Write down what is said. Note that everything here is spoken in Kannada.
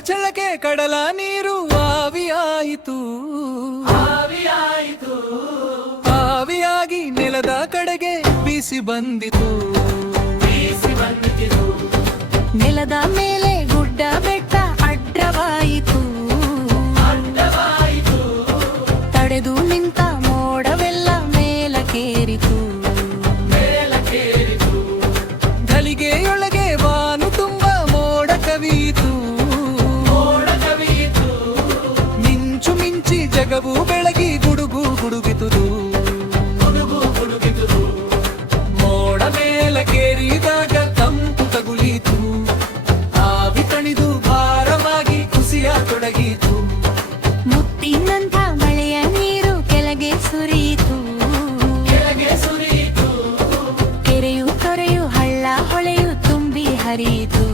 ಛಳಕೆ ಕಡಲ ನೀರು ಆವಿಯಾಯಿತು ಆವಿಯಾಗಿ ನೆಲದ ಕಡೆಗೆ ಬೀಸಿ ಬಂದಿತು ನೆಲದ ಮೇಲೆ ಗುಡ್ಡ ಬೆಟ್ಟ ಅಡ್ಡವಾಯಿತು ತಡೆದು ನಿಂತ ಮೋಡವೆಲ್ಲ ಮೇಲಕ್ಕೇರಿತು ಘಳಿಗೆಯೊಳಗೆ ವಾನು ತುಂಬ ಮೋಡ ಕವಿಯಿತು ಮಿಂಚು ಮಿಂಚಿ ಜಗವು ಬೆಳಗಿ ಗುಡುಗು ಗುಡುಗಿತು ಮೋಡ ಮೇಲಕ್ಕೇರಿದಾಗ ತಂಪು ತಗುಲಿತು ಆವಿ ತಣಿದು ಭಾರವಾಗಿ ಕುಸಿಯ ತೊಡಗಿತು ಮುತ್ತಿನಂಥ ಮಳೆಯ ನೀರು ಕೆಳಗೆ ಸುರಿಯಿತು ಕೆರೆಯು ತೊರೆಯು ಹಳ್ಳ ಹೊಳೆಯು ತುಂಬಿ ಹರಿಯಿತು